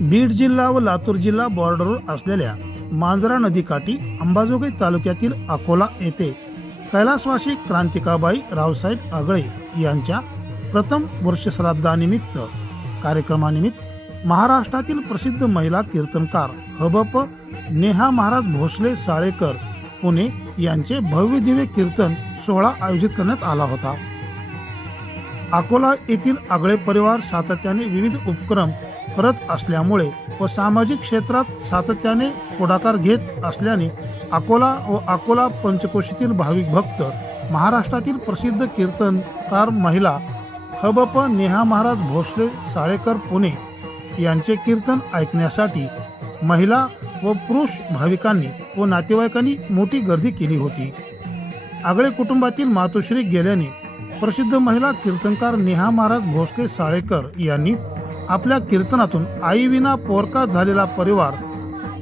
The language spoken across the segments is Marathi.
बीड जिल्हा व लातूर जिल्हा बॉर्डरवर असलेल्या मांजरा नदीकाठी अंबाजोगाई तालुक्यातील अकोला येथे कैलासवासी क्रांतिकाबाई रावसाहेब आगळे यांच्या प्रथम वर्षश्राद्धानिमित्त कार्यक्रमानिमित्त महाराष्ट्रातील प्रसिद्ध महिला कीर्तनकार हबप नेहा महाराज भोसले साळेकर पुणे यांचे भव्य दिव्य कीर्तन सोहळा आयोजित करण्यात आला होता. अकोला येथील आगळे परिवार सातत्याने विविध उपक्रम करत असल्यामुळे व सामाजिक क्षेत्रात सातत्याने पुढाकार घेत असल्याने अकोला व अकोला पंचकोशीतील भाविक भक्त महाराष्ट्रातील प्रसिद्ध कीर्तनकार महिला हबप नेहा महाराज भोसले साळेकर पुणे यांचे कीर्तन ऐकण्यासाठी महिला व पुरुष भाविकांनी व नातेवाईकांनी मोठी गर्दी केली होती. आगळे कुटुंबातील मातोश्री गेल्याने प्रसिद्ध महिला कीर्तनकार नेहा महाराज भोसले साळेकर यांनी आपल्या कीर्तनातून आईविना पोरका झालेला परिवार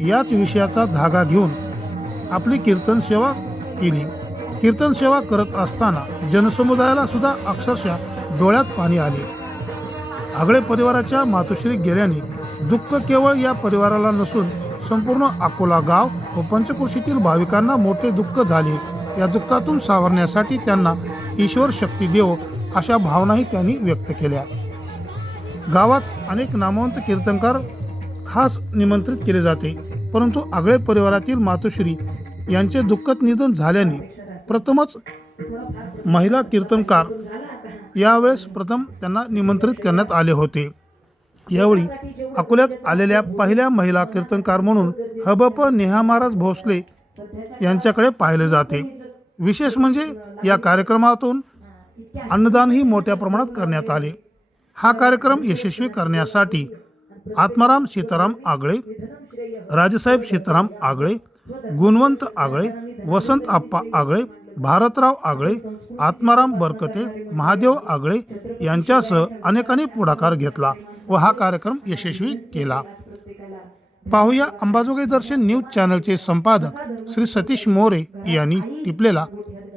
याच विषयाचा धागा घेऊन आपली कीर्तन सेवा केली. कीर्तन सेवा करत असताना जनसमुदायाला सुद्धा अक्षरशः डोळ्यात पाणी आले. आगळे परिवाराच्या मातोश्री गेल्याने दुःख केवळ या परिवाराला नसून संपूर्ण अकोला गाव व पंचक्रोशीतील भाविकांना मोठे दुःख झाले. या दुःखातून सावरण्यासाठी त्यांना ईश्वर शक्ती देवो अशा भावनाही त्यांनी व्यक्त केल्या. गावात अनेक नामवंत कीर्तनकार खास निमंत्रित केले जाते, परंतु आगळे परिवारातील मातोश्री यांचे दुःखद निधन झाल्याने प्रथमच महिला कीर्तनकार यावेळेस प्रथम त्यांना निमंत्रित करण्यात आले होते. यावेळी अकोल्यात आलेल्या पहिल्या महिला कीर्तनकार म्हणून हबप नेहा महाराज भोसले यांच्याकडे पाहिले जाते. विशेष म्हणजे या कार्यक्रमातून अन्नदानही मोठ्या प्रमाणात करण्यात आले. हा कार्यक्रम यशस्वी करण्यासाठी आत्माराम सीताराम आगळे, राजसाहेब सीताराम आगळे, गुणवंत आगळे, वसंत आप्पा आगळे, भारतराव आगळे, आत्माराम बरकते, महादेव आगळे यांच्यासह अनेकांनी पुढाकार घेतला व हा कार्यक्रम यशस्वी केला. पाहूया अंबाजोगाई दर्शन न्यूज चॅनलचे संपादक श्री सतीश मोरे यांनी टिपलेला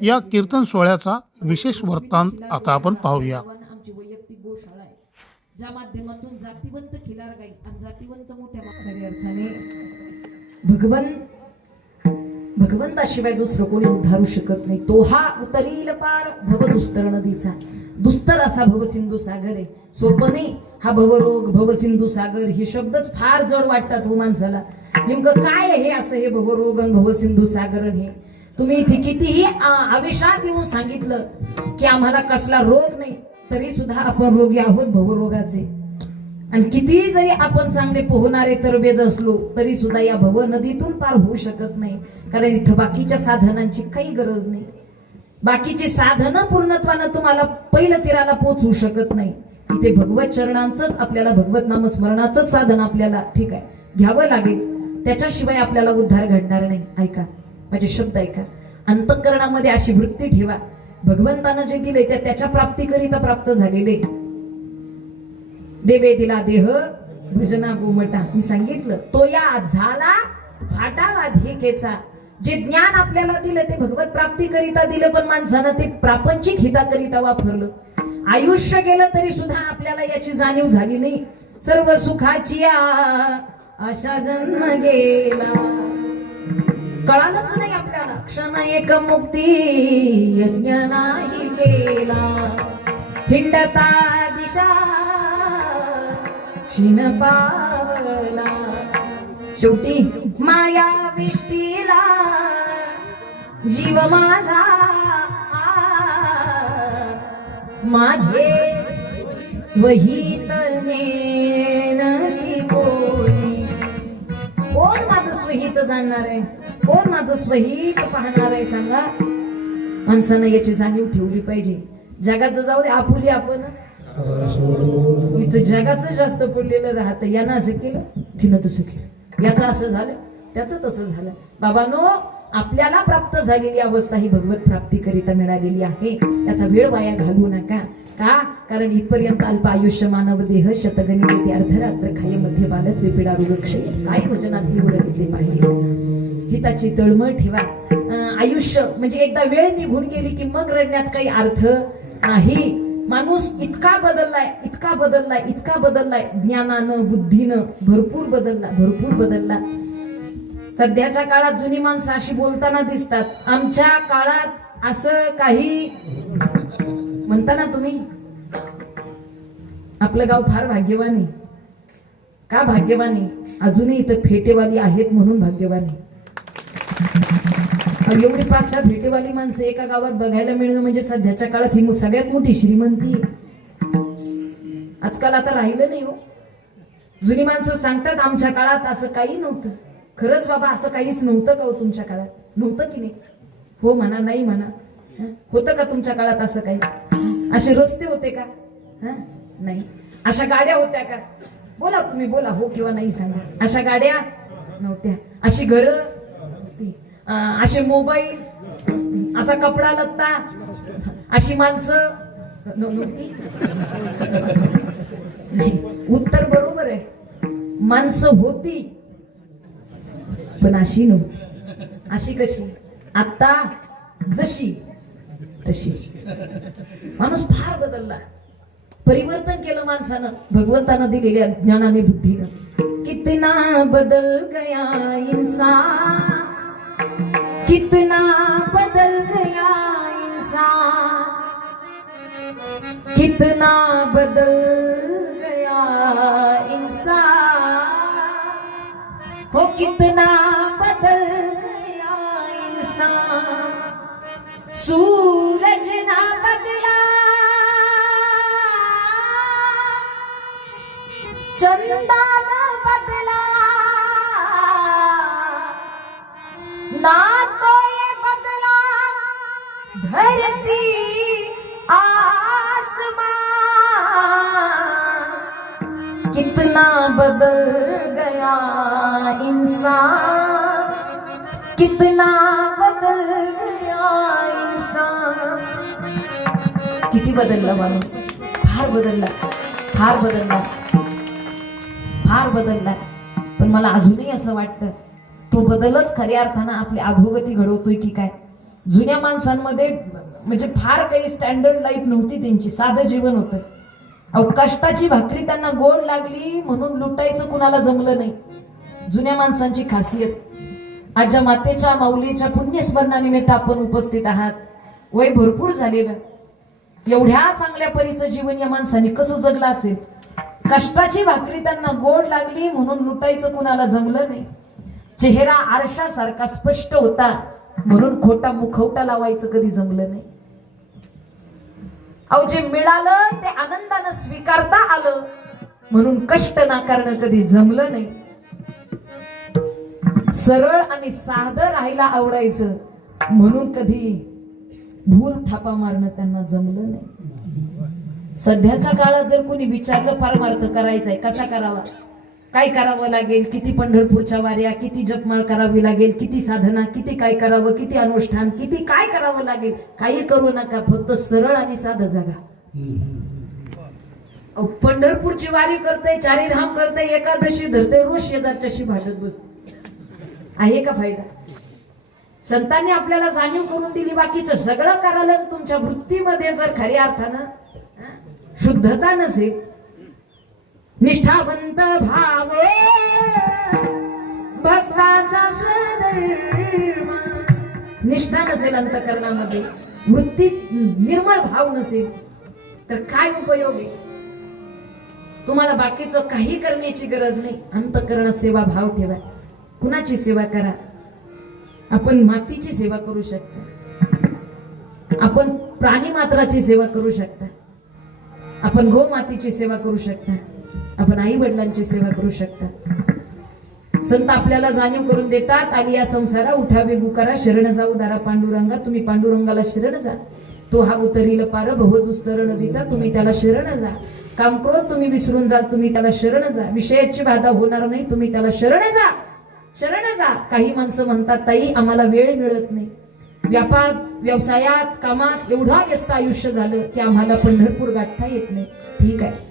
या कीर्तन सोहळ्याचा विशेष वृत्तांत आता आपण पाहूया. आमची वैयक्तिक गोशाळा आहे, ज्या माध्यमातून जातीवंत खिलार गाई आणि जातीवंत मोठ्या खऱ्या अर्थाने भगवंताशिवाय दुसरं कोणी उद्धारू शकत नाही. तो हा उतरील पार भव दुस्तर नदीचा, दुस्तर असा भवसिंधू सागर आहे. सोपं नाही हा भवरोग भवसिंधू सागर, हे शब्दच फार जड वाटतात हो माणसाला. नेमकं काय हे असं हे भवरोग आणि भवसिंधू सागर? हे तुम्ही इथे कितीही आवेशात येऊन सांगितलं की आम्हाला कसला रोग नाही, तरी सुद्धा आपण रोगी आहोत भवरोगाचे. आणि कितीही जरी आपण चांगले पोहणारे तरबेज असलो तरी सुद्धा या भव नदीतून पार होऊ शकत नाही, कारण इथं बाकीच्या साधनांची काही गरज नाही. बाकीची साधनं पूर्णत्वानं तुम्हाला पहिलं तीराला पोहोचवू शकत नाही. इथे भगवत चरणांचंच आपल्याला, भगवत नामस्मरणाचंच साधन आपल्याला ठीक आहे घ्यावं लागेल, त्याच्याशिवाय आपल्याला उद्धार घडणार नाही. ऐका माझे शब्द ऐका, अंतःकरणामध्ये अशी वृत्ती ठेवा, भगवंतानं जे दिले त्याच्या प्राप्तीकरिता प्राप्त झालेले. देवे दिला देह भजना गोमटा, मी सांगितलं तो या झाला फाटावा धिकेचा. जे ज्ञान आपल्याला दिलं ते भगवत प्राप्तीकरिता दिलं, पण माणसानं ते प्रापंचिक हिताकरिता वापरलं. आयुष्य गेलं तरी सुद्धा आपल्याला याची जाणीव झाली नाही. सर्व सुखाची आशा जन्म गेला, कळालंच नाही आपल्याला. क्षण एक मुक्ती यज्ञ नाही केला, हिंडता दिशा क्षीण पावला. शेवटी माया विष्टीला जीव माझा माझे स्वहित नेनती कोणी. कोण माझं स्वहित जाणणार आहे, कोण माझं स्वहित पाहणार आहे सांगा. माणसानं याची जाणीव ठेवली पाहिजे. जगाचं जाऊ दे, आपुली आपण इथं जगाचं जास्त पडलेलं राहतं. यानं असं केलं तिनं तसं केलं, याचं असं झालं त्याचं तसं झालं. बाबांनो, आपल्याला प्राप्त झालेली अवस्था ही भगवत प्राप्तीकरिता मिळालेली आहे. याचा वेळ वाया घालू नका. का? कारण इथपर्यंत अल्प आयुष्य मानव देह शतगणी येते अर्धरात्र खाय मध्ये बालत विपिडा रुगक्षय काही भजनासी उडते पाहिले. हिताची तळमळ ठेवा. आयुष्य म्हणजे एकदा वेळ निघून गेली की मग रडण्यात काही अर्थ नाही. माणूस इतका बदललाय, इतका बदललाय, इतका बदललाय, ज्ञानानं बुद्धीनं भरपूर बदलला, भरपूर बदलला. सध्याच्या काळात जुनी माणसं अशी बोलताना दिसतात, आमच्या काळात असं काही म्हणता ना तुम्ही. आपलं गाव फार भाग्यवान आहे. का भाग्यवान आहे? अजूनही इथं फेटेवाली आहेत म्हणून भाग्यवान आहे. एवढी 5-6 फेटेवाली माणसं एका गावात बघायला मिळणं म्हणजे सध्याच्या काळात ही सगळ्यात मोठी श्रीमंती आहे. आजकाल आता राहिलं नाही हो. जुनी माणसं सांगतात आमच्या काळात असं काही नव्हतं. खरंच बाबा असं काहीच नव्हतं का हो तुमच्या काळात? नव्हतं की नाही? हो म्हणा, नाही म्हणा. होतं का तुमच्या काळात असं काही? असे रस्ते होते का? नाही. अशा गाड्या होत्या का? बोला तुम्ही, बोला हो किंवा नाही सांगा. अशा गाड्या नव्हत्या. अशी घरं नव्हती. असे मोबाईल, असा कपडा लत्ता, अशी माणसं नव्हती. नाही, उत्तर बरोबर आहे. माणसं होती पण अशी नव्हती. अशी कशी? आता जशी तशी. माणूस फार बदलला, परिवर्तन केलं माणसानं भगवंतानं दिलेल्या ज्ञानाने बुद्धीनं. कितना बदल गया इंसान, कितना बदल गया इंसान, कितना बदल गया इंसान, हो कितना बदल गया इंसान. सूरज ना बदला, चंदा ना बदला, ना तो ये बदला धरती आसमां. कितना बदल गया इंसान, कितना बदल गया इंसान. किती बदलला माणूस, फार बदलला, फार बदलला, फार बदलला. पण मला अजूनही असं वाटतं तो बदलच खऱ्या अर्थानं आपली अधोगती घडवतोय की काय. जुन्या माणसांमध्ये म्हणजे फार काही स्टँडर्ड लाईफ नव्हती त्यांची, साधं जीवन होतं. अहो कष्टाची भाकरी त्यांना गोड लागली म्हणून लुटायचं कुणाला जमलं नाही. जुन्या माणसांची खासियत. आज ज्या मातेच्या माऊलीच्या पुण्यस्मरणानिमित्त आपण उपस्थित आहात, वय भरपूर झालेलं, एवढ्या चांगल्या परीचं जीवन या माणसाने कसं जगलं असेल. कष्टाची भाकरी त्यांना गोड लागली म्हणून लुटायचं कुणाला जमलं नाही. चेहरा आरशासारखा स्पष्ट होता म्हणून खोटा मुखवटा लावायचं कधी जमलं नाही. अहो जे मिळालं ते आनंदानं स्वीकारता आलं म्हणून कष्ट नाकारणं कधी जमलं नाही. सरळ आणि साधं राहायला आवडायचं म्हणून कधी भूल थापा मारणं त्यांना जमलं नाही. सध्याच्या काळात जर कोणी विचारलं परमार्थ करायचाय कसा करावा, काय करावं लागेल, किती पंढरपूरच्या वाऱ्या, किती जपमाळ करावी लागेल, किती साधना, किती काय करावं, किती अनुष्ठान, किती काय करावं लागेल, काही करू नका, फक्त सरळ आणि साधं जगा. पंढरपूरची वारी करते, चारीधाम करते, एकादशी धरते, रोज शेजारच्याशी भांडत बसते. आहे का फायदा? संतांनी आपल्याला जाणीव करून दिली, बाकीचं सगळं करायला तुमच्या वृत्तीमध्ये जर खऱ्या अर्थानं शुद्धता नसेल, निष्ठावंत भाव भक्ताचा स्वधर्म, निष्ठा नसेल अंतकरणामध्ये, वृत्तीत निर्मळ भाव नसेल तर काय उपयोग आहे? तुम्हाला बाकीचं काही करण्याची गरज नाही. अंतकरणात सेवा भाव ठेवा. कुणाची सेवा करा? आपण मातीची सेवा करू शकता, आपण प्राणी मात्राची सेवा करू शकता, आपण गो मातेची सेवा करू शकता, आपण आई वडिलांची सेवा करू शकता. संत आपल्याला जाणीव करून देतात, आली या संसारा उठावे गुकारा, शरण जाऊ दारा पांडुरंगा. तुम्ही पांडुरंगाला शरण जा, तो हा उतरील पार भवदुस्तर नदीचा, तुम्ही त्याला शरण जा. काम क्रोध तुम्ही विसरून जा, तुम्ही त्याला शरण जा. विषयाची बाधा होणार नाही, तुम्ही त्याला शरण जा, शरण जा. काही माणसं म्हणतात ताई आम्हाला वेळ मिळत नाही, व्यापार व्यवसायात कामात एवढा व्यस्त आयुष्य झालं की आम्हाला पंढरपूर गाठता येत नाही. ठीक आहे,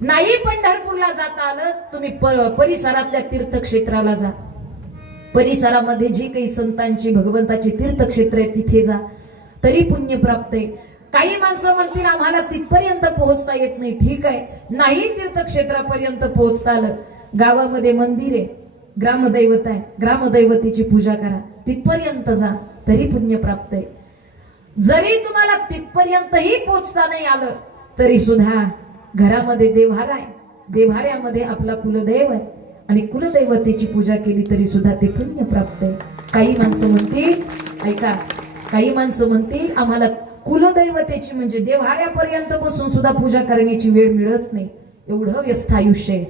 नाही पंढरपूरला जाता आलं, तुम्ही परिसरातल्या तीर्थक्षेत्राला जा. परिसरामध्ये जी काही संतांची भगवंताची तीर्थक्षेत्र आहेत तिथे जा, तरी पुण्य प्राप्त आहे. काही माणसं म्हणतील आम्हाला तिथपर्यंत पोहोचता येत नाही. ठीक आहे, नाही तीर्थक्षेत्रापर्यंत पोहोचता आलं, गावामध्ये मंदिर आहे, ग्रामदैवत आहे, ग्रामदैवतेची पूजा करा, तिथपर्यंत जा, तरी पुण्य प्राप्त आहे. जरी तुम्हाला तिथपर्यंतही पोहोचता नाही आलं तरी सुद्धा घरामध्ये देव्हारा आहे, देव्हाऱ्यामध्ये आपला कुलदैव आहे आणि कुलदैवतेची पूजा केली तरी सुद्धा ते पुण्य प्राप्त आहे. काही माणसं म्हणतील, ऐका, काही माणसं म्हणतील आम्हाला कुलदैवतेची म्हणजे देव्हाऱ्यापर्यंत बसून सुद्धा पूजा करण्याची वेळ मिळत नाही, एवढं व्यस्त आयुष्य आहे.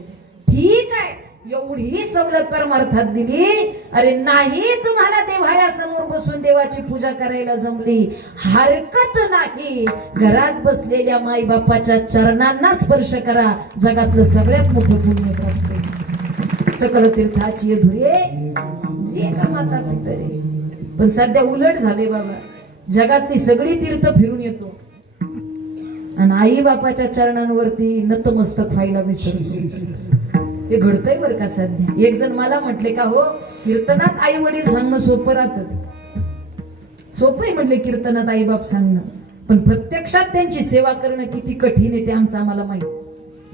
ठीक आहे, एवढी सवलत परमार्थात दिली, अरे नाही तुम्हाला देव्हाऱ्यासमोर बसून देवाची पूजा करायला जमली, हरकत नाही, घरात बसलेल्या माई बापाच्या चरणांना स्पर्श करा, जगातलं सगळ्यात मोठं पुण्य प्राप्त आहे. सकल तीर्थाची धुरे जे का माता पितरे. पण सध्या उलट झाले बाबा, जगातली सगळी तीर्थ फिरून येतो आणि आई बापाच्या चरणांवरती नतमस्तक व्हायला विसरतो. हे घडतंय बरं का सध्या. एक जण मला म्हटले का हो, कीर्तनात आई वडील सांगणं सोपं राहतं, सोपं आहे म्हटले कीर्तनात आई बाप सांगणं, पण प्रत्यक्षात त्यांची सेवा करणं किती कठीण आहे ते आमचं आम्हाला माहित.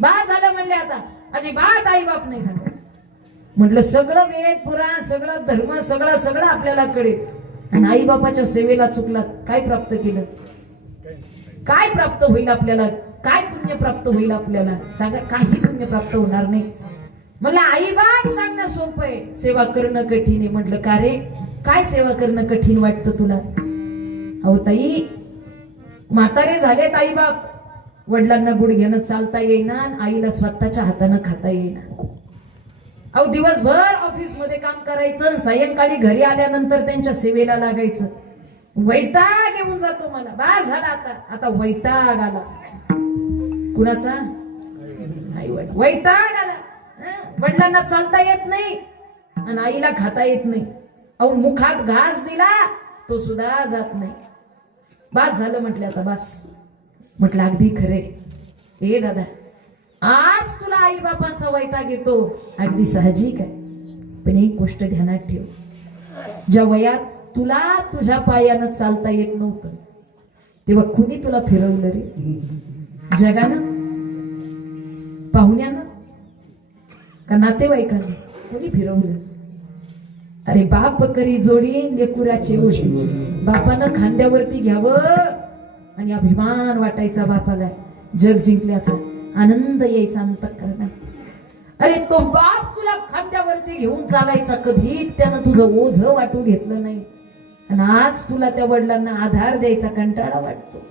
बा झालं म्हणले आता अजिबात आई बाप नाही सांगत. म्हटलं सगळं वेद पुराण, सगळं धर्म, सगळं सगळं आपल्याला कळेल, आणि आई बापाच्या सेवेला चुकलात, काय प्राप्त केलं? काय प्राप्त होईल आपल्याला? काय पुण्य प्राप्त होईल आपल्याला? सांगा, काही पुण्य प्राप्त होणार नाही. म्हणलं आई बाप सांगणं सोपं आहे, सेवा करणं कठीण आहे. म्हटलं का रे, काय सेवा करणं कठीण वाटतं तुला? अहो ताई, म्हातारे झालेत आई बाप, वडिलांना गुडघ्यानं चालता येईना, आईला स्वतःच्या हातानं खाता येईना. अहो दिवसभर ऑफिस मध्ये काम करायचं, सायंकाळी घरी आल्यानंतर त्यांच्या सेवेला लागायचं. वैताग येऊन जातो मला, बास झाला आता वैताग आला. कुणाचा? आई वडील. वैताग आला, वडिलांना चालता येत नाही आणि आईला खाता येत नाही. अहो मुखात घास दिला तो सुद्धा जात नाही. बास झालं म्हटलं आता बास. म्हटलं अगदी खरे. ए दादा, आज तुला आई बापांचा वैताग येतो, अगदी साहजिक आहे, पण एक गोष्ट ध्यानात ठेव, ज्या वयात तुला तुझ्या पायानं चालता येत नव्हतं तेव्हा कुणी तुला फिरवलं रे? जगानं, पाहुण्यानं, का नातेवाईकांनी? कोणी फिरवलं? अरे बाप करी जोडी लेकुराची ओढी. बापानं खांद्यावरती घ्यावं आणि अभिमान वाटायचा बापाला, जग जिंकल्याचा आनंद यायचा अंतःकरणात. अरे तो बाप तुला खांद्यावरती घेऊन चालायचा, कधीच त्यानं तुझं ओझ वाटू घेतलं नाही, आणि आज तुला त्या वडिलांना आधार द्यायचा कंटाळा वाटतो.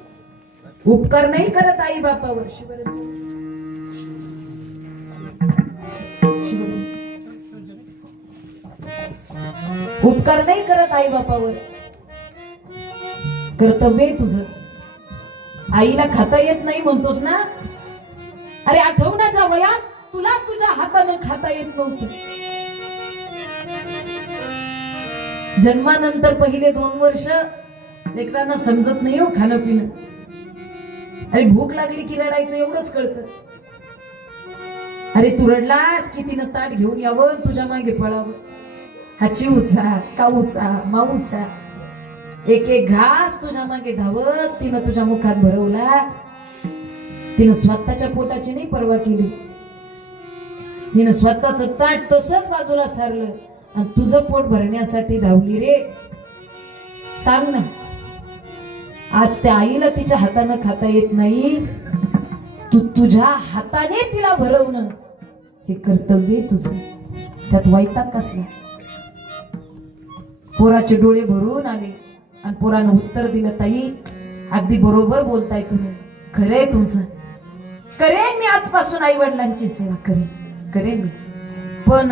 उपकार नाही करत आई बापावर. उपकार नाही करत आई बापावर. कर्तव्य तुझं. आईला खाता येत नाही म्हणतोस ना, अरे आठवण्याच्या वयात तुला तुझ्या हाताने खाता येत नव्हतं. जन्मानंतर पहिले 2 वर्ष लेकरांना समजत नाही हो खाणं पिणं. अरे भूक लागली की रडायचं एवढंच कळतं. अरे तू रडलास की तिनं ताट घेऊन यावं, तुझ्या मागे पळावं. हा चिवचा, काऊचा, माऊचा, एक एक घास तुझ्या मागे धावत तिनं तुझ्या मुखात भरवला. तिनं स्वतःच्या पोटाची नाही पर्वा केली, तिनं स्वतःच ताट तसंच बाजूला सारलं आणि तुझं पोट भरण्यासाठी धावली रे. सांग ना, आज त्या आईला तिच्या हातानं खाता येत नाही, तू तुझ्या हाताने तिला भरवणं हे कर्तव्य तुझं. त्यात वैताग कसला? पोराचे डोळे भरून आले आणि पोरानं उत्तर दिलं, ताई अगदी बरोबर बोलताय तुम्ही, खरंय तुमचं, करेन मी आजपासून आई वडिलांची सेवा करेन मी. पण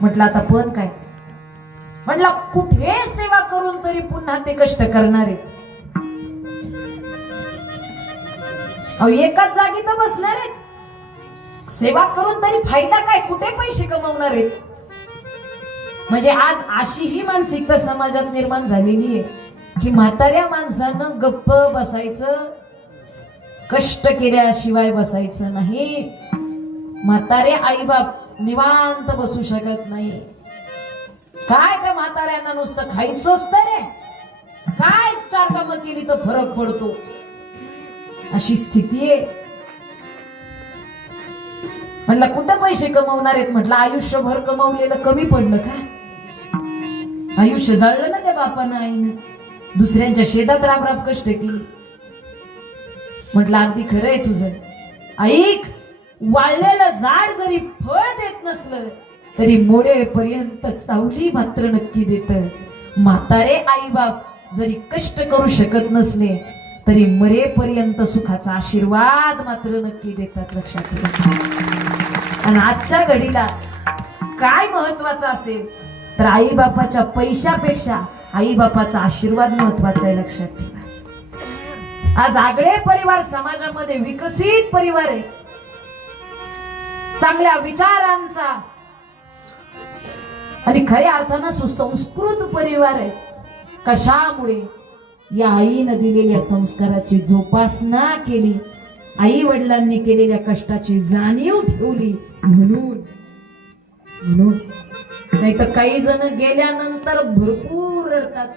म्हटलं आता पण काय? म्हटलं कुठे सेवा करून तरी पुन्हा ते कष्ट करणार आहे. अहो एकाच जागी तर बसणार आहे, सेवा करून तरी फायदा काय? कुठे पैसे कमवणार आहेत? म्हणजे आज अशी ही मानसिकता समाजात निर्माण झालेली आहे की म्हाताऱ्या माणसानं गप्प बसायचं, कष्ट केल्याशिवाय बसायचं नाही. म्हातारे आईबाप निवांत बसू शकत नाही. काय त्या म्हाताऱ्यांना नुसतं खायचं असतं रे, काय 4 कामं केली तर फरक पडतो, अशी स्थिती आहे. म्हणलं कुठं पैसे कमवणार आहेत? म्हटलं आयुष्यभर कमवलेलं कमी पडलं का? आयुष्य जाळलं ना त्या बापानं आईनं, दुसऱ्यांच्या शेतात राब कष्ट केली. म्हटलं अगदी खरं आहे तुझं. ऐक, वाळलेलं झाड जरी फळ देत नसलं तरी मोडेपर्यंत सावली मात्र नक्की देत. म्हातारे आई बाप जरी कष्ट करू शकत नसले तरी मरेपर्यंत सुखाचा आशीर्वाद मात्र नक्की देतात, लक्षात ठेवा. आणि आजच्या घडीला काय महत्वाचं असेल तर आई बापाच्या पैशापेक्षा आई बापाचा आशीर्वाद महत्वाचा आहे, लक्षात ठेवा. आज आगळे परिवार समाजामध्ये विकसित परिवार आहे, चांगल्या विचारांचा आणि खऱ्या अर्थानं सुसंस्कृत परिवार आहे. कशामुळे? या आईनं दिलेल्या संस्काराची जोपासना केली, आई वडिलांनी केलेल्या कष्टाची जाणीव ठेवली, म्हणून. नाही तर काही जण गेल्यानंतर भरपूर रडतात,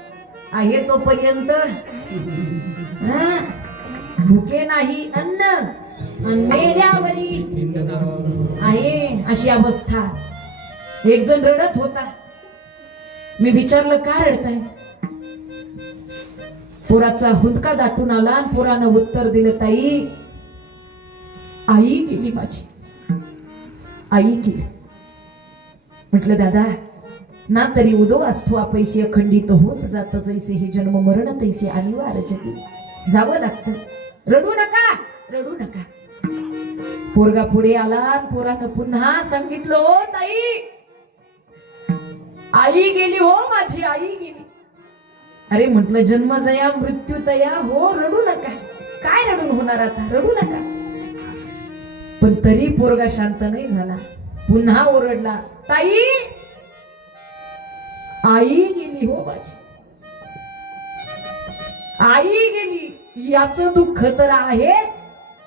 आहे तोपर्यंत भुके नाही अन्न, मेल्यावरी आहे, अशी अवस्था. एक जण रडत होता, मी विचारलं का रडताय? पोराचा हुंदका दाटून आला आणि पोरानं उत्तर दिलं, ताई आई गेली माझी, आई गेली. म्हटलं दादा ना तरी उदो असतो अपैशी अखंडित होत जात जैसे हे जन्म मरण तैसे अनिवार्य जगी. जावं लागतं, रडू नका, रडू नका. पोरगा पुढे आला, पोरानं पुन्हा सांगितलं, हो ताई आई गेली, हो माझी आई गेली. अरे म्हटलं जन्म जया मृत्यू तया, हो रडू नका, काय रडून होणार आता, रडू नका. पण तरी पोरगा शांत नाही झाला, पुन्हा ओरडला, ताई आई गेली, हो माझी आई गेली. याचं दुःख तर आहेच,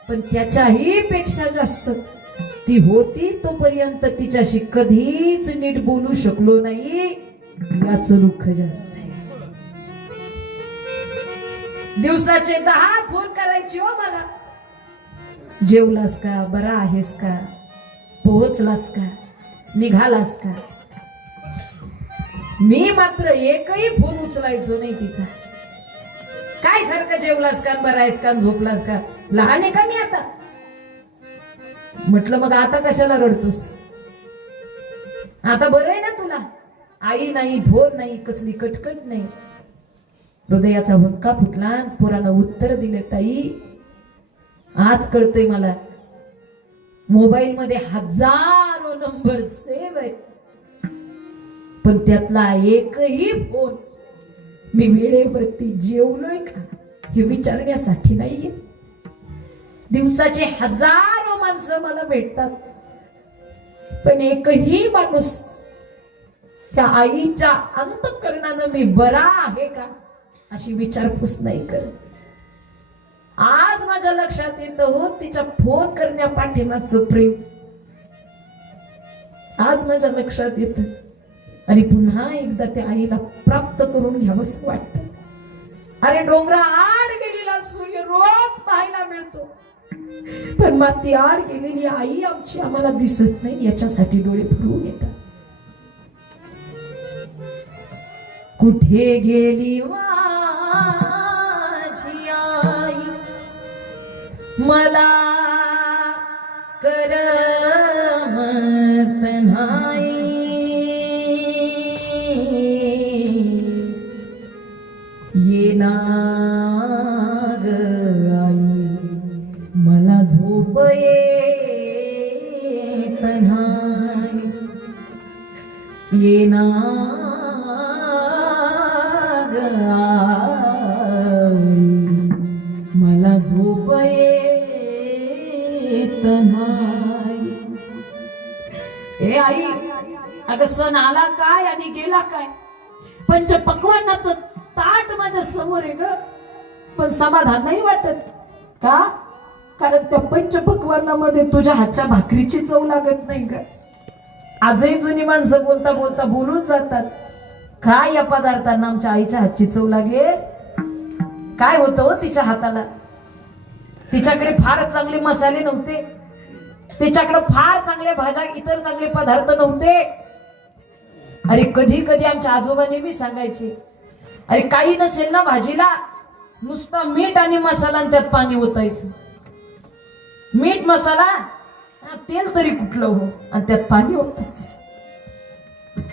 पण त्याच्याही पेक्षा जास्त ती होती तोपर्यंत तिच्याशी कधीच नीट बोलू शकलो नाही, याचं दुःख जास्त आहे. दिवसाचे 10 फोन करायचे हो मला, जेवलास का, बरा आहेस का, पोहोचलास का, निघालास का. मी मात्र एकही फोन उचलायचो नाही तिचा. काय सारखं जेवलास का, बरा आहेस का, झोपलास का, लहान आहे का मी आता? म्हटलं मग आता कशाला रडतोस, आता बरं आहे ना तुला? आई नाही, फोन नाही, कसली कटकट नाही. हृदयाचा हुंदका फुटला, पोरानं उत्तर दिले, ताई आज कळतंय मला, मोबाईल मध्ये हजारो नंबर सेव्ह आहेत, पण त्यातला एकही फोन मी वेळेवरती जेवलोय का हे विचारण्यासाठी नाहीये. दिवसाचे हजारो माणसं मला भेटतात, पण एकही माणूस त्या आईच्या अंतःकरणानं मी बरा आहे का अशी विचारपूस नाही करत. आज माझ्या लक्षात येतं, हो तिच्या फोन करण्या पाठीमागचं प्रेम आज माझ्या लक्षात येतं. आणि पुन्हा एकदा त्या आईला प्राप्त करून घ्यावंसं वाटतं. अरे डोंगरा आड गेलेला सूर्य रोज पाहायला मिळतो, पण माती आड गेलेली आई आमची आम्हाला दिसत नाही, याच्यासाठी डोळे भरून येतात. कुठे गेली माझी आई, मला करमत नाही. येना ग आई, मला झोप येत नाही. येना ग आई, मला झोप येत नाही. ए आई, अगं सण आला काय आणि गेला काय, पंचपक्वान्नाचं ताट माझ्या समोर आहे ग, पण समाधान नाही वाटत का? कारण त्या पंचपक्वान्नामध्ये तुझ्या हातच्या भाकरीची चव लागत नाही ग. आजही जुनी माणसं बोलता बोलता बोलून जातात, काय या पदार्थांना आमच्या आईच्या हातची चव लागेल. काय होतं हो तिच्या हाताला? तिच्याकडे फार चांगले मसाले नव्हते, तिच्याकडे फार चांगल्या भाज्या, इतर चांगले पदार्थ नव्हते. अरे कधी कधी आमच्या आजोबा नेहमी सांगायचे, अरे काही नसेल ना भाजीला, नुसता मीठ आणि मसाला आणि त्यात पाणी ओतायचं. मीठ मसाला तेल तरी कुठलं हो, आणि त्यात पाणी ओतायचं.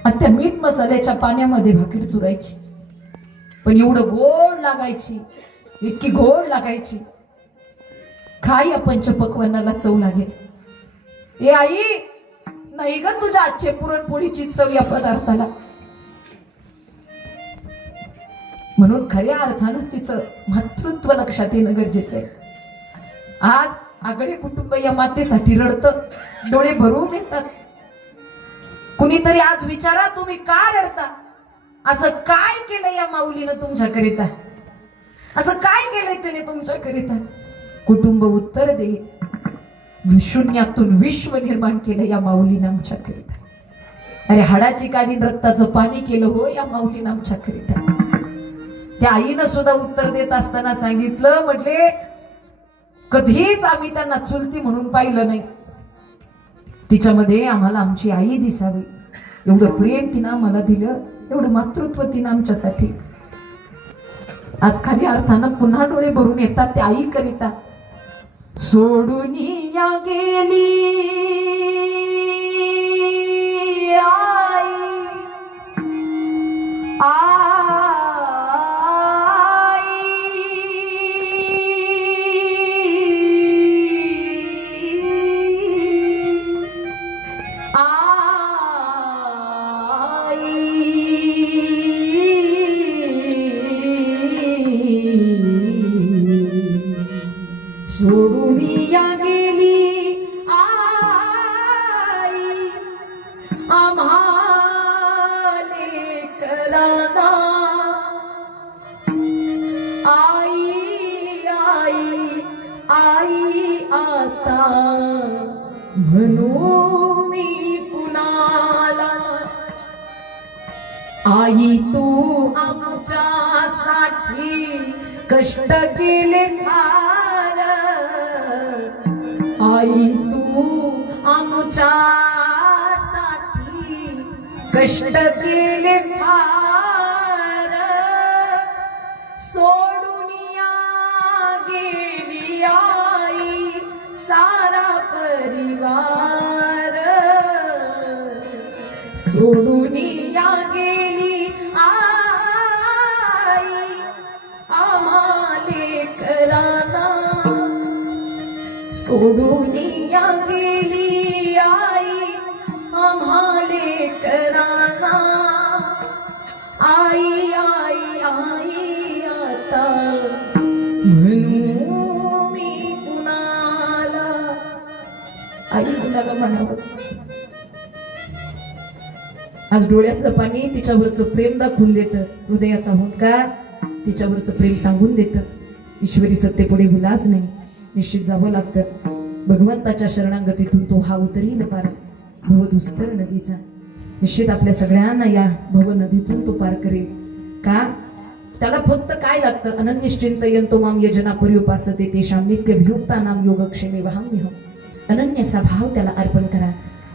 आणि त्या मीठ मसाल्याच्या पाण्यामध्ये भाकरी चुरायची, पण एवढं गोड लागायची, इतकी गोड लागायची. खाई या पंचपक्वान्नाला चव लागेल. ए आई, नाही ग तुझ्या आजचे पुरणपोळीची चव या पदार्थाला. म्हणून खऱ्या अर्थानं तिचं मातृत्व लक्षात येणं गरजेचं आहे. आज आगळे कुटुंब या मातेसाठी रडतं, डोळे भरून येतात. कुणीतरी आज विचारा, तुम्ही का रडता? असं काय केलं या माऊलीनं तुमच्याकरिता? असं काय केलंय त्याने तुमच्याकरिता? कुटुंब उत्तर दे, शून्यातून विश्व निर्माण केलं या माऊलीनं आमच्याकरिता. अरे हाडाची काढी रक्ताचं पाणी केलं हो या माऊलीनं आमच्याकरिता. त्या आईनं सुद्धा उत्तर देत असताना सांगितलं, म्हटले कधीच आम्ही त्यांना चुलती म्हणून पाहिलं नाही, तिच्यामध्ये आम्हाला आमची आई दिसावी, एवढं प्रेम तिनं आम्हाला दिलं, एवढं मातृत्व तिनं आमच्यासाठी. आज खऱ्या अर्थानं पुन्हा डोळे भरून येतात त्या आई करिता. सोडून या गेली आई, सोडून या गेली आई, आम्हाले कराना. आई आई आई आता म्हणू मी कुणाला. आई तू आमच्यासाठी कष्ट केले फार, आई तू आमच्यासाठी कष्ट केले फार. सोडून या गेली आई सारा परिवार, सोडून या गेली आई आम्हाले कराना. सोडून या गेली आई आम्हाले कराना. आई आई आई आता म्हणू मी कुणाला. आई कुणाला म्हणावं? आज डोळ्यातलं पाणी तिच्यावरचं प्रेम दाखवून देतं, हृदयाचा हुंकार तिच्यावरचं प्रेम सांगून देतं. ईश्वरी सत्तेपुढे विलाज नाही, निश्चित जावं लागतं. भगवंताच्या शरणागतीतून तो हा उतरील पार भवदुस्तर नदीचा. निश्चित आपल्या सगळ्यांना या भव नदीतून तो पार करेल. का? त्याला फक्त काय लागतं? अनन्यश्चिंतयन्तो माम यजना पर्युपासते तेषां नित्यभियुक्तानां योगक्षेमे वहाम्यहम्. अनन्यसा भाव त्याला अर्पण करा,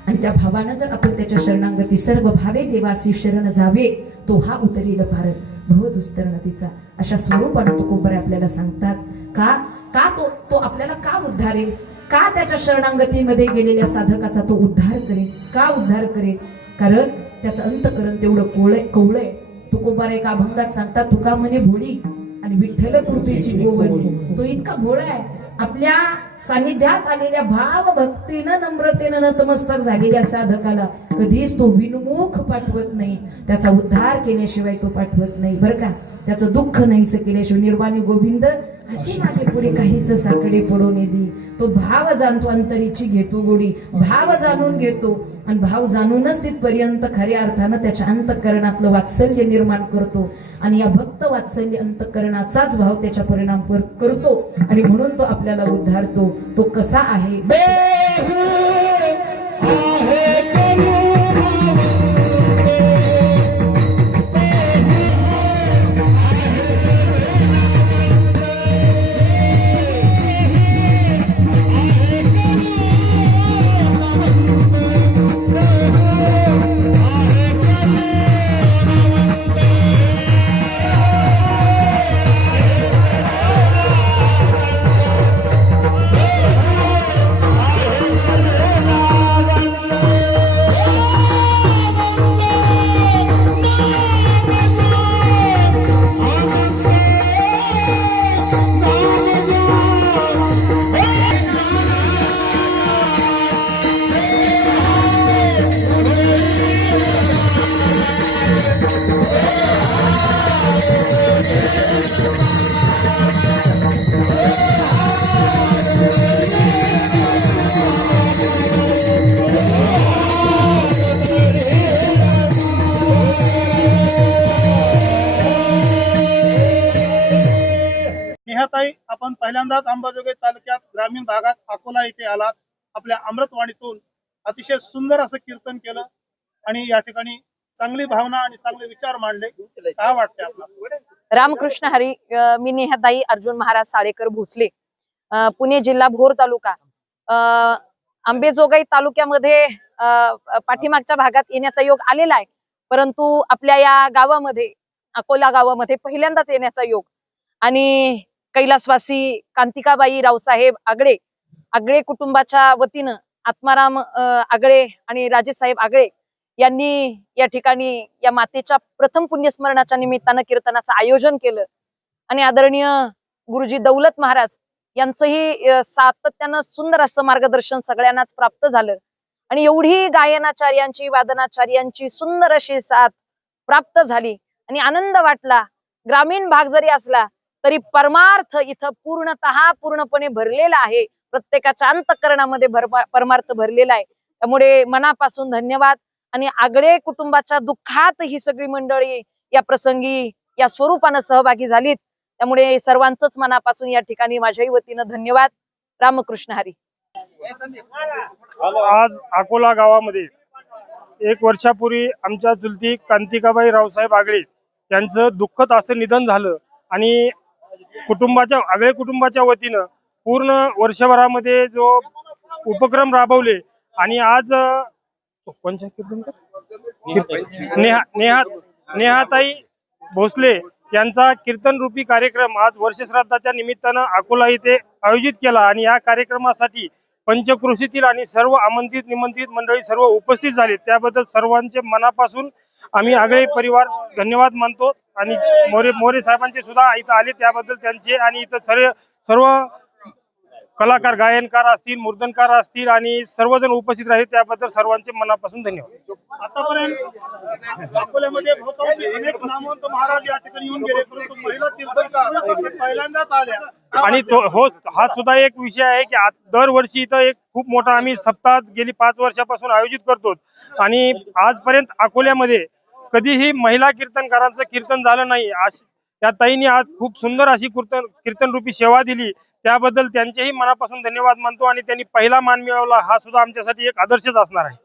आणि त्या भावानं जर आपण त्याच्या शरणागती सर्व भावे देवासी शरण जावे, तो हा उतरील पार भवदुस्तर नदीचा. अशा स्वरूपानं तुकोबरे आपल्याला सांगतात. का का तो आपल्याला का उद्धारेल? का त्याच्या शरणागतीमध्ये गेलेल्या साधकाचा तो उद्धार करेल? का उद्धार करेल? कारण त्याचं अंतकरण तेवढं कवळय. तुकोबरे एका अभंगात सांगतात, तुका म्हणे भोळी आणि विठ्ठल कृपेची गोवणी. तो इतका भोळा आहे, आपल्या सानिध्यात आलेल्या भाव भक्तीनं नम्रतेनं नतमस्तक झालेल्या साधकाला कधीच तो विनमुख पाठवत नाही, त्याचा उद्धार केल्याशिवाय तो पाठवत नाही बरं का. त्याचं दुःख नाहीच केल्याशिवाय. निर्वाणी गोविंद असे मागे पुढे काहीच साकडे पडून दे. तो भाव जाणतो, अंतरीची घेतो गोडी, भाव जाणून घेतो, आणि भाव जाणूनच तिथपर्यंत खऱ्या अर्थानं त्याच्या अंतःकरणातलं वात्सल्य निर्माण करतो. आणि या भक्त वात्सल्य अंतःकरणाचाच भाव त्याच्या परिणाम करतो, आणि म्हणून तो आपल्याला उद्धारतो. तो कसा आहे? ताई, आपण पहिल्यांदाच अंबाजोगाई तालुक्यात ग्रामीण भागात अकोला येथे आलात. आपल्या अमृतवाणीतून अतिशय सुंदर असं कीर्तन केलं आणि या ठिकाणी चांगली भावना आणि चांगले विचार मांडले. काय वाटते आपल्याला? रामकृष्ण हरी. मी नेहाताई अर्जुन महाराज साळेकर भोसले, पुणे जिल्हा भोर तालुका. अंबेजोगाई तालुक्यामध्ये पाठीमागच्या भागात येण्याचा योग आलेला आहे, परंतु आपल्या या गावामध्ये, अकोला गावामध्ये पहिल्यांदाच येण्याचा योग. आणि कैलासवासी कांतिकाबाई रावसाहेब आगळे कुटुंबाच्या वतीनं आत्माराम आगळे आणि राजेसाहेब आगळे यांनी या ठिकाणी या मातेच्या प्रथम पुण्यस्मरणाच्या निमित्तानं कीर्तनाचं आयोजन केलं. आणि आदरणीय गुरुजी दौलत महाराज यांचंही सातत्यानं सुंदर असं मार्गदर्शन सगळ्यांनाच प्राप्त झालं. आणि एवढी गायनाचार्यांची, वादनाचार्यांची सुंदर अशी साथ प्राप्त झाली आणि आनंद वाटला. ग्रामीण भाग जरी असला तरी परमार्थ इथं पूर्णपणे भरलेला आहे. प्रत्येकाच्या अंतःकरणामध्ये परमार्थ भरलेला आहे. त्यामुळे मनापासून धन्यवाद. आणि आगळे कुटुंबाच्या दुःखात ही सगळी मंडळी या प्रसंगी या स्वरूपानं सहभागी झालीत. त्यामुळे सर्वांचंच मनापासून या ठिकाणी माझ्याही वतीनं धन्यवाद. रामकृष्ण हरी. आज अकोला गावामध्ये 1 वर्षापूर्वी आमच्या चुलती कांतिकाबाई रावसाहेब आगळे यांचं दुःखद असं निधन झालं. आणि आगळे कुटुंबाच्या वतीनं पूर्ण वर्षभरामध्ये जो उपक्रम राबवले आणि आज नेहाताई भोसले यांचा कीर्तन रूपी कार्यक्रम आज वर्षश्राद्धाच्या निमित्तानं अकोला येथे आयोजित केला. आणि या कार्यक्रमासाठी पंचक्रोशीतील आणि सर्व आमंत्रित निमंत्रित मंडळी सर्व उपस्थित झाले. त्याबद्दल सर्वांचे मनापासून आम्ही आगळे परिवार धन्यवाद मानतो. आणि मोरे साहेबांचे सुद्धा इथं आले, त्याबद्दल त्यांचे आणि इथं सर्व कलाकार, गायनकार असतील, मूर्धनकार असतील आणि सर्वजण उपस्थित राहिले, त्याबद्दल सर्वांचे मनापासून धन्यवाद. आतापर्यंत अकोल्यामध्ये बहुतांशी अनेक नामवंत महाराज या ठिकाणी येऊन गेले, परंतु महिला तीर्थंकर पहिल्यांदाच आल्या. आणि हा सुद्धा एक विषय आहे की दरवर्षी इथं एक खूप मोठा आम्ही सप्ताह गेली 5 वर्षापासून आयोजित करतो. आणि आजपर्यंत अकोल्यामध्ये कधीही महिला कीर्तनकारांचं कीर्तन झालं नाही. त्या ताईंनी आज खूप सुंदर अशी कीर्तन रूपी सेवा दिली, त्याबद्दल त्यांचेही मनापासून धन्यवाद मानतो. आणि त्यांनी पहिला मान मिळवला, हा सुद्धा आमच्यासाठी एक आदर्शच असणार आहे.